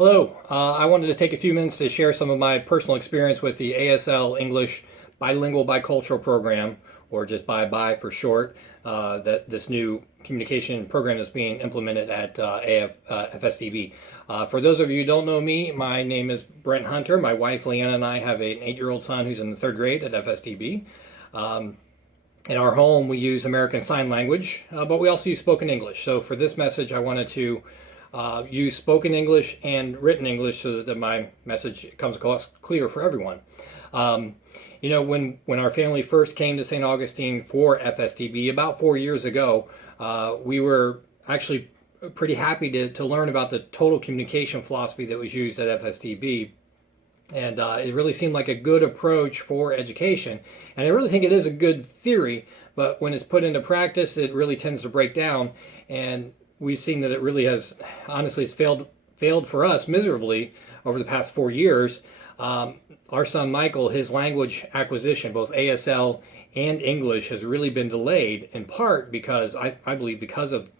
Hello, I wanted to take a few minutes to share some of my personal experience with the ASL-English bilingual bicultural program, or just BI for short, that this new communication program that's being implemented at FSDB. For those of you who don't know me, my name is Brent Hunter. My wife Leanna and I have an 8-year-old son who's in the 3rd grade at FSDB. In our home, we use American Sign Language, but we also use spoken English. So for this message, I wanted to use spoken English and written English so that my message comes across clear for everyone. You know, when our family first came to Saint Augustine for FSDB about 4 years ago, we were actually pretty happy to learn about the total communication philosophy that was used at FSDB. And it really seemed like a good approach for education. And I really think it is a good theory, but when it's put into practice, it really tends to break down. And we've seen that it really has, honestly, it's failed for us miserably over the past 4 years. Our son Michael, his language acquisition, both ASL and English, has really been delayed, in part because, I believe, because of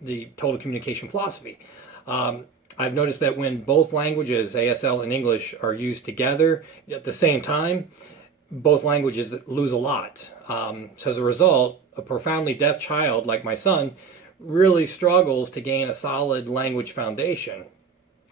the total communication philosophy. I've noticed that when both languages, ASL and English, are used together at the same time, both languages lose a lot. So as a result, a profoundly deaf child like my son really struggles to gain a solid language foundation.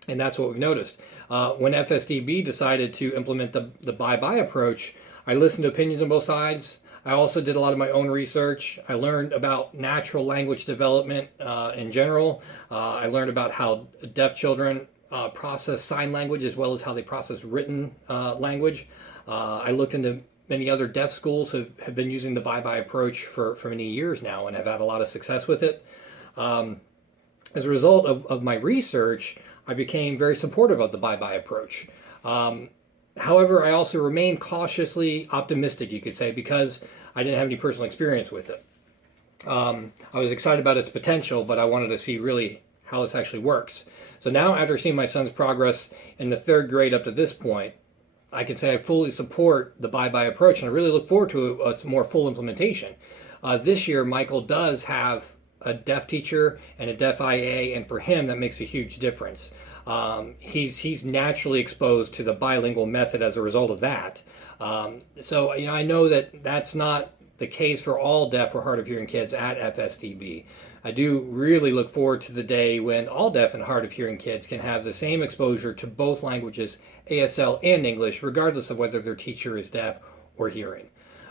And that's what we've noticed. When FSDB decided to implement the bye-bye approach, I listened to opinions on both sides. I also did a lot of my own research. I learned about natural language development in general. I learned about how deaf children process sign language as well as how they process written language. I looked into many other deaf schools who have been using the bye-bye approach for many years now and have had a lot of success with it. As a result of my research, I became very supportive of the bye-bye approach. However, I also remain cautiously optimistic, you could say, because I didn't have any personal experience with it. I was excited about its potential, but I wanted to see really how this actually works. So now, after seeing my son's progress in the 3rd grade up to this point, I can say I fully support the bye-bye approach, and I really look forward to a more full implementation. This year, Michael does have a deaf teacher and a deaf IA, and for him, that makes a huge difference. He's naturally exposed to the bilingual method as a result of that. So, you know, I know that that's not the case for all deaf or hard of hearing kids at FSDB. I do really look forward to the day when all deaf and hard of hearing kids can have the same exposure to both languages, ASL and English, regardless of whether their teacher is deaf or hearing.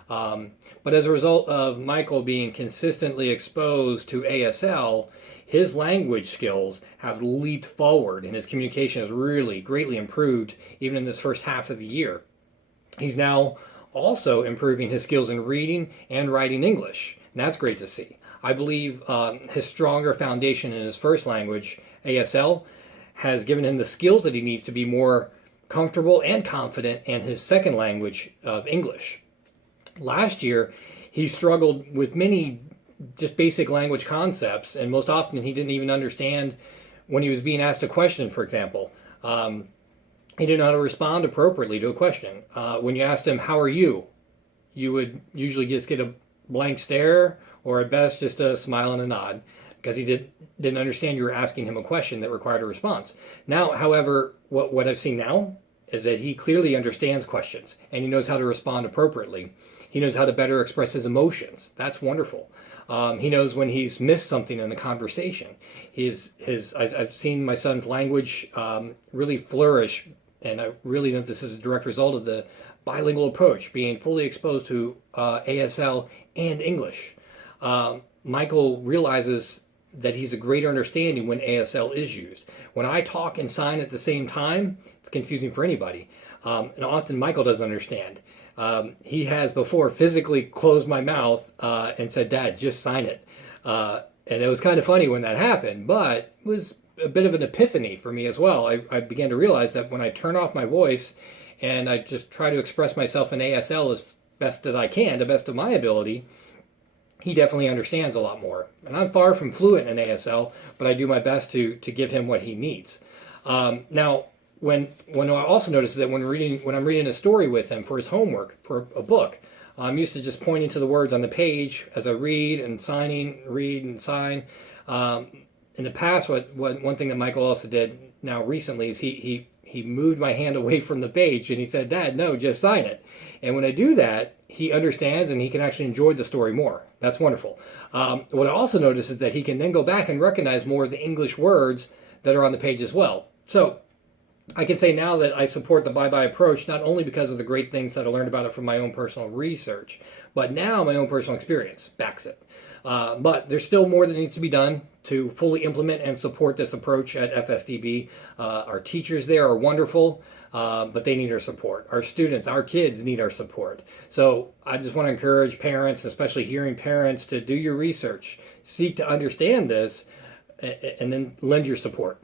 But as a result of Michael being consistently exposed to ASL, his language skills have leaped forward and his communication has really greatly improved even in this first half of the year. He's now also improving his skills in reading and writing English, and that's great to see. I believe his stronger foundation in his first language, ASL, has given him the skills that he needs to be more comfortable and confident in his second language of English. Last year, he struggled with many just basic language concepts, and most often he didn't even understand when he was being asked a question, for example. He didn't know how to respond appropriately to a question. When you asked him, "How are you?" you would usually just get a blank stare, or at best just a smile and a nod, because he didn't understand you were asking him a question that required a response. Now, however, what I've seen now is that he clearly understands questions, and he knows how to respond appropriately. He knows how to better express his emotions. That's wonderful. He knows when he's missed something in a conversation. I've seen my son's language really flourish, and I really know this is a direct result of the bilingual approach, being fully exposed to ASL and English. Michael realizes that he's a greater understanding when ASL is used. When I talk and sign at the same time, it's confusing for anybody. And often Michael doesn't understand. He has before physically closed my mouth and said, "Dad, just sign it." And it was kind of funny when that happened, but it was a bit of an epiphany for me as well. I began to realize that when I turn off my voice and I just try to express myself in ASL as best that I can, to the best of my ability, he definitely understands a lot more. And I'm far from fluent in ASL, but I do my best to give him what he needs. Now, when I also notice that when I'm reading a story with him for his homework, for a book, I'm used to just pointing to the words on the page as I read and sign. in the past, one thing that Michael also did now recently is he moved my hand away from the page and he said, "Dad, no, just sign it." And when I do that, he understands and he can actually enjoy the story more. That's wonderful. What I also noticed is that he can then go back and recognize more of the English words that are on the page as well. So I can say now that I support the bye-bye approach, not only because of the great things that I learned about it from my own personal research, but now my own personal experience backs it. But there's still more that needs to be done to fully implement and support this approach at FSDB. Our teachers there are wonderful, but they need our support. Our students, our kids need our support. So I just want to encourage parents, especially hearing parents, to do your research, seek to understand this, and then lend your support.